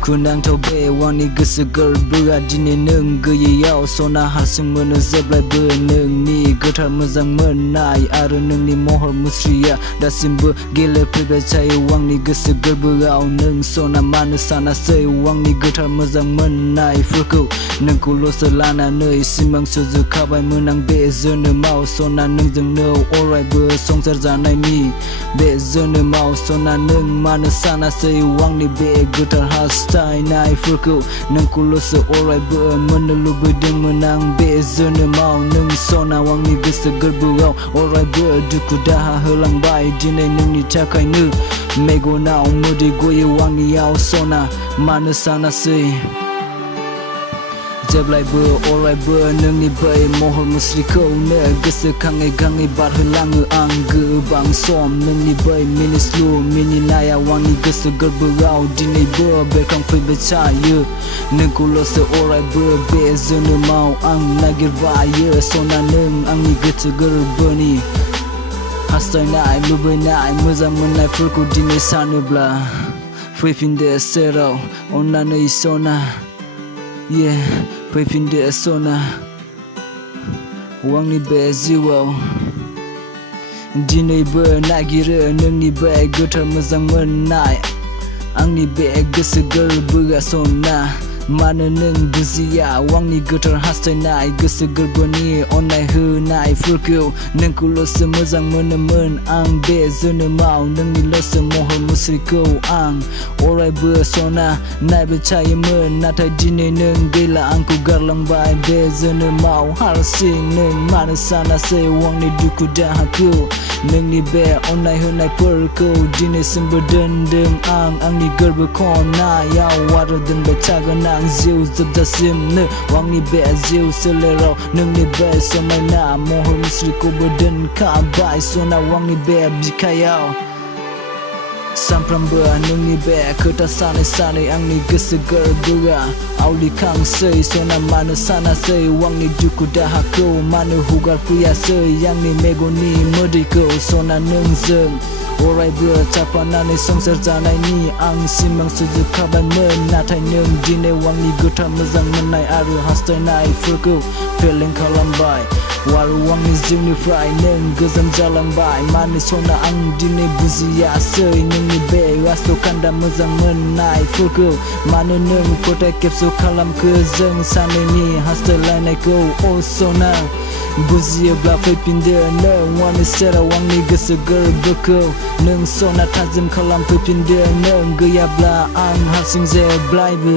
दुखु नांथाव बे वांनि गोसो गोरबोआ दिनै नों गैयैयाव सना हारसिं मोनो जेब्लायबो नोंनि गोथार मोजां मोननाय आरो नोंनि महर मुस्रिया दासिमबो गेलेफैबाय थायो वांनि गोसो गोरबोआव नों सना मानो सानासै वांनि गोथार मोजां मोननायफोरखौ नोंखौल'सो लानानै सिमां सुजुखाबायमोन आं बे जोनोमाव सना नोंजोंनो अरायबो संसार जानायनि बे जोनोमाव सना नों मानो सानासै वांनि बे गोथार हास्थायनायफोरखौ नोंखौल'सो अरायबो मोननो लुबैदोंमोन आं बे जोनोमाव नों सना वांनि गोसो गोरबोआव अरायबो दुखु दाहा होलांबाय दिनै नोंनि थाखायनो मेगनाव मोदै गयो वांनियाव सना मानो सानासै जेब्लायबो अरायबो नोंनि बै महर मुस्रिखौनो गोसोखाङै गाङै बारहोलाङो आं गोबां सम नोंनि बै मिनिस्लु मिनिनाया वांनि गोसो गोरबोआव दिनैबो बेरखांफैबाय थायो नोंखौल'सो अरायबो बे जोनोमाव आं नागिरबायो सना नों आंनि गोसो गोरबोनि हास्थायनाय लुबैनाय मोजां मोननायफोरखौ दिनै सानोब्ला फैफिनदो सेराव अन्नानै सना फैफिनदो सना वांनि बे जिउआव दिनैबो नागिरो नोंनि बे गोथार मोजां मोननाय आंनि बे गोसो गोरबोआ सना मानो नों बुजिया वांनि गोथार हास्थायनाय गोसो गोरबोनि अननाय होनायफोरखौ नोंखौल'सो मोजां मोनोमोन आं बे जोनोमाव नोंनिल'सो महर मुस्रिखौ आं अरायबो सना नायबाय थायोमोन नाथाय दिनै नों गैला आंखौ गारलांबाय बे जोनोमाव हारसिं नों मानो सानासै वांनि दुखु दाहाखौ नोंनि बे अननाय होनायफोरखौ दिनैसिमबो दोनदों आं आंनि गोरबो खनायाव आरो दोनबाय थागोन आं जिउ जोबजासिमनो वांनि बे जिउ सोलेराव नोंनि बे समायना महर मुस्रिखौबो दोनखाबाय सना वांनि बे बिखायाव सानफ्रामबो नोंनि बे खोथा सानै सानै आंनि गोसो गोरबोआ आवलिखांसै सना मानो सानासै वांनि दुखु दाहाखौ मानो हुगारफैयासै आंनि मेगननि मोदैखौ सना नोंजों अरायबो थाफानानै संसार जानायनि आं सिमां सुजुखाबायमोन नाथाय नों दिनै वांनि गोथार मोजां मोननाय आरो हास्थायनायफोरखौ फेलें खालामबाय आरो वांनि जिउनिफ्राय नों गोजान जालांबाय मानो सना आं दिनै बुजियासै नोंनि बे आसखान्दा मोजां मोननायफोरखौ मानो नों फोथाय खेबस' खालामखो जों सानैनि हास्थायलायनायखौ अ सना बुजियोब्ला फैफिनदो नों वांनि सेराव आंनि गोसो गोरबोखौ नों सना थाजिम खालामफैफिनदो नों गैयाब्ला आं हारसिं जेब्लायबो